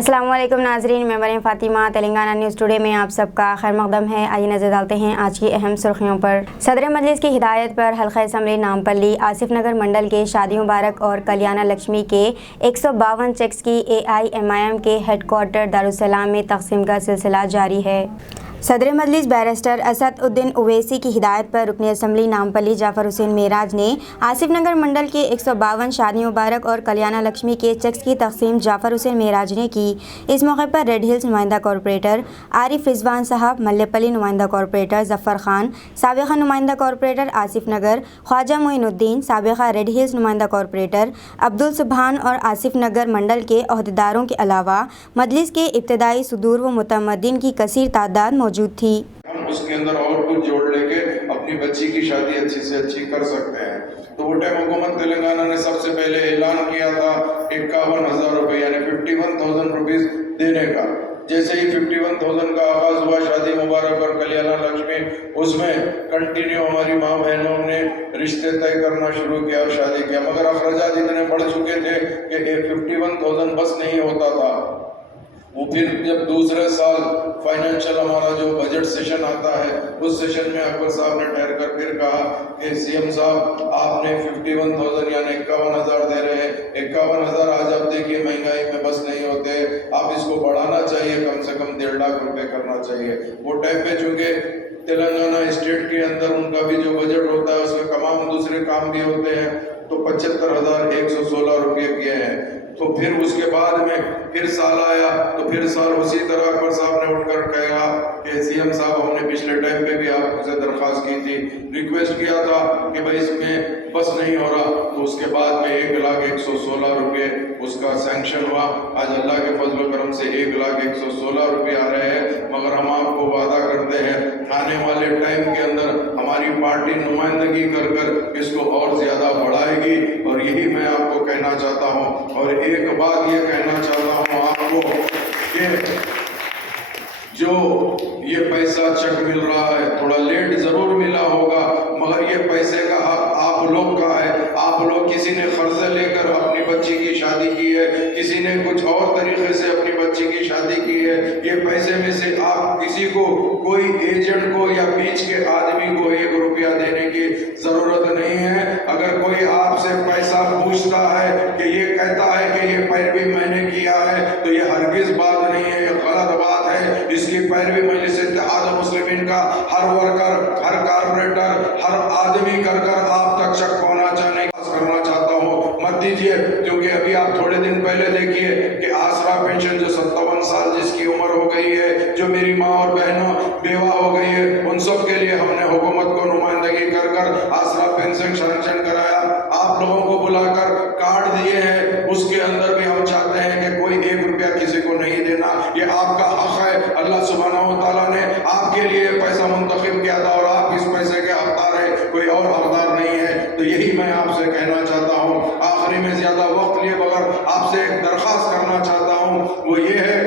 अस्सलाम वालेकुम नाजरीन, मैं मरियम फ़ातिमा तेलंगाना न्यूज़ टुडे में आप सबका खैर मक़दम है। आइए नज़र डालते हैं आज की अहम सुर्खियों पर। सदर मजलिस की हिदायत पर हल्का असम्बली नामपल्ली आसिफ नगर मंडल के शादी मुबारक और कल्याण लक्ष्मी के 152 चेक्स की AIMIM के हेडक्वार्टर दारुस्सलाम में तकसीम का सिलसिला जारी है। सदर मजलिस बैरिस्टर असदुद्दीन ओवैसी की हिदायत पर रुकन असम्बली नामपल्ली जाफ़र हुसैन मेराज ने आसिफ नगर मंडल के 152 शादी मुबारक और कल्याण लक्ष्मी के चेक्स की तकसीम जाफ़र हुसैन मेराज ने की। इस मौके पर रेड हिल्स नुमाइंदा कॉरपोरेटर आरिफ रिजवान साहब, मल्लेपल्ली नुमाइंदा कॉरपोरेटर जफ़र खान, साबिक़ा नुमाइंदा कॉरपोरेटर आसिफ नगर ख्वाजा मोइनुद्दीन, साबिक़ा रेड हिल्स नुमाइंदा कॉरपोरेटर अब्दुल सुबहान और आसिफ नगर मंडल के अहदेदारों के अलावा मजलिस के इब्तदाई सुदूर व मुतमद्दीन की कसीर तादाद मौजूद थी। हम उसके अंदर और कुछ जोड़ लेके अपनी बच्ची की शादी अच्छी से अच्छी कर सकते हैं। तो वो टाइम हुकूमत तेलंगाना ने सबसे पहले ऐलान किया था 51,000 रुपये यानी 51,000 रुपीज़ देने का। जैसे ही 51,000 का आगाज हुआ शादी मुबारक और कल्याण लक्ष्मी, उसमें कंटिन्यू हमारी माँ बहनों ने रिश्ते तय करना शुरू किया और शादी किया, मगर अखराजात इतने बढ़ चुके थे कि 51,000 बस नहीं होता था। वो फिर जब दूसरे साल फाइनेंशियल हमारा जो बजट सेशन आता है, उस सेशन में अकबर साहब ने ठहर कर फिर कहा कि CM साहब आपने 51,000 यानी 51,000 दे रहे हैं। 51,000 आज आप देखिए महंगाई में बस नहीं होते, आप इसको बढ़ाना चाहिए, कम से कम 1.5 लाख रुपए करना चाहिए। वो टाइम पे चूंकि तेलंगाना स्टेट के अंदर उनका भी जो बजट होता है उसमें तमाम दूसरे काम भी होते हैं, तो 75,116 रुपये किए हैं। तो फिर उसके बाद में फिर साल आया, तो फिर साल उसी तरह अकबर साहब ने उठकर कहा कि CM साहब हमने पिछले टाइम पे भी आपसे दरख्वास्त की थी, रिक्वेस्ट किया था कि भाई इसमें बस नहीं हो रहा। तो उसके बाद में 1,01,16 रुपये उसका सैंक्शन हुआ। आज अल्लाह के फजल करम से 1,01,16 रुपये आ रहे हैं। मगर हम आपको वादा करते हैं आने वाले टाइम के अंदर हमारी पार्टी नुमाइंदगी कर कर इसको और ज़्यादा बढ़ाएगी, और यही मैं आपको कहना चाहता हूँ। और एक बात ये कहना चाहता हूँ आपको कि जो ये पैसा चेक मिल रहा है, थोड़ा लेट जरूर मिला होगा, मगर ये पैसे का हक आप लोग का है। आप लोग किसी ने कर्जा लेकर अपनी बच्ची की शादी की है, किसी ने कुछ और तरीके से अपनी बच्ची की शादी की है। ये पैसे में से आप किसी को, कोई एजेंट को या बीच के आदमी को 1 रुपया देने की जरूरत नहीं है। अगर कोई आपसे पैसा पूछता है कि ये कहता है कि ये पैरवी मैंने किया है, तो ये हरगिज बात नहीं है, ये गलत बात है। इसकी पैरवी मजलिस इत्तेहाद मुस्लिमीन का हर वर्कर, हर कारपोरेटर, हर आदमी कर कर आप तक चक पहुंचाने करना चाहता हूँ। मत दीजिए, क्योंकि अभी आप थोड़े दिन पहले देखिए कि आसरा पेंशन जो 57 साल जिसकी उम्र हो गई है, जो मेरी माँ और बहनों बेवा हो गई है, उन सब के लिए हमने हुकूमत को नुमाइंदगी कर कर आसरा पेंशन सैंक्शन कराया। आप लोगों को बुलाकर कार्ड दिए हैं, उसके अंदर भी हम चाहते हैं कि कोई 1 रुपया किसी को नहीं देना, ये आपका हक है। अल्लाह सुब्हानहू व तआला ने आपके लिए पैसा मुंतखब किया था और आप इस पैसे के हकदार है, कोई और हकदार नहीं है। तो यही मैं आपसे कहना चाहता हूँ। आखिरी में ज्यादा वक्त लिए बगैर आपसे एक दरख्वास्त करना चाहता हूँ, वो ये है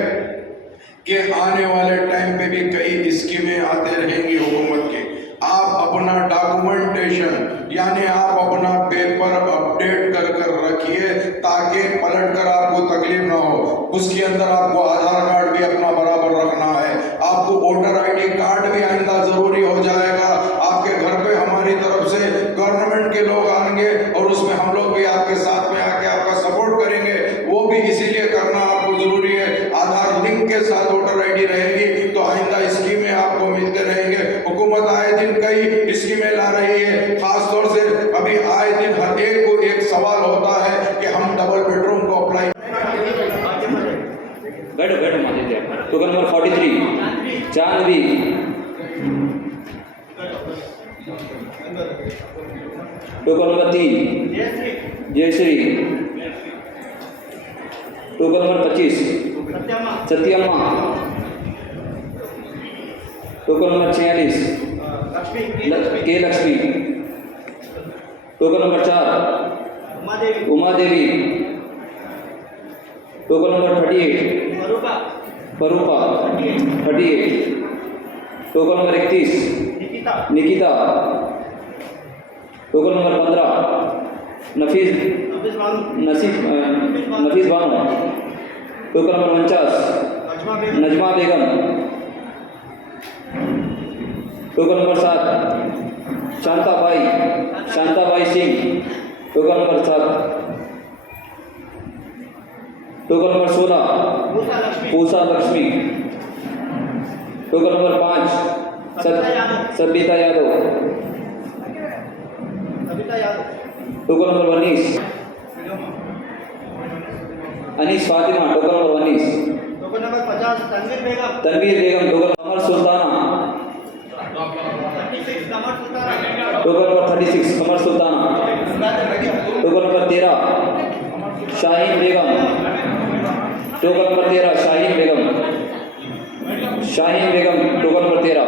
कि आने वाले टाइम पे भी कई स्कीमें आते रहेंगी हुकूमत की। आप अपना डॉक्यूमेंटेशन यानी आप अपना पेपर अपडेट कर कर रखिए, ताकि पलट कर आपको तकलीफ ना हो। उसके अंदर आपको आधार कार्ड भी अपना बराबर रखना है, आपको वोटर ID कार्ड भी आइंदा जरूरी हो जाएगा। आपके घर पे हमारी तरफ से गवर्नमेंट के लोग आएंगे और उसमें हम लोग भी आपके साथ में आके आपका सपोर्ट करेंगे, वो भी इसीलिए करना आपको जरूरी है। आधार लिंक के साथ वोटर ID रहेगी तो आइंदा स्कीमें आपको मिलते रहेंगे। हुकूमत आए दिन कई स्कीमें ला रही है, खासतौर से अभी आए दिन हर एक को एक सवाल होता है कि हम डबल बेडरूम को अप्लाई। बैठो मानिए। Token number 43 Jahnavi, token number 3 Jayashree, token number 25 Sathyamma, token number 46 K Lakshmi, token number 4 Uma Devi, token number 38 परूपा 38, token number 31 Nikita, token number 15 Nafees Bano, token number 49 Najma Begum. Token number 7 Shantabai Singh. Token number 7। Token number 16 Pusa Lakshmi. Token number 5 Sabita Yadav. Token number 19 Anees Fatima. Token number 19 token number 50 Tanveer Begum. Token number Sultana. 36 Qamar Sultana. Token number 36 Qamar Sultana. Token number 13 Shaheen Begum. Token number 13 Shaheen Begum. Token number 13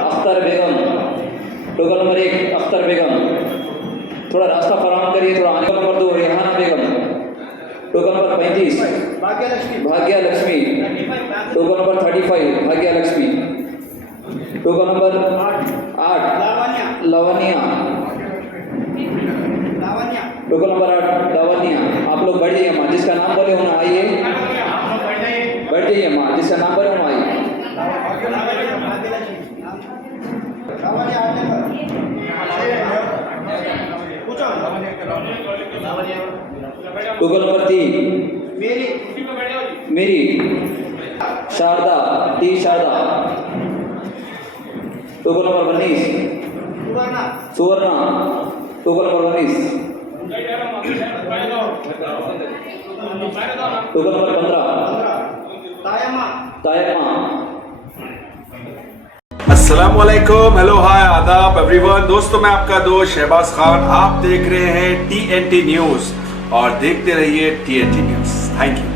Akhtar Begum. Token number 1 Akhtar Begum. थोड़ा रास्ता फराहम करिए, थोड़ा आने। Number 2 Rehana Begum. Token number 35 Bhagya Lakshmi. Token number 35 Bhagya Lakshmi. Token number 8 Lavanya. Token number 8 Lavanya. आप लोग बैठ जाइए माँ, जिसका नाम बोले होना आइए। बैठ जाइए माँ, जिसका नाम बोले होना आइए। टोकन नंबर 3 मेरी Sharada Sharada. Token number 19 Suvarna. Token number 19। Token number 15 Tayamma. अस्सलामुअलैकुम, हेलो, हाय, आदाब एवरीवन। दोस्तों, मैं आपका दोस्त शहबाज खान। आप देख रहे हैं TNT न्यूज़ और देखते रहिए TNT न्यूज़। Thank you.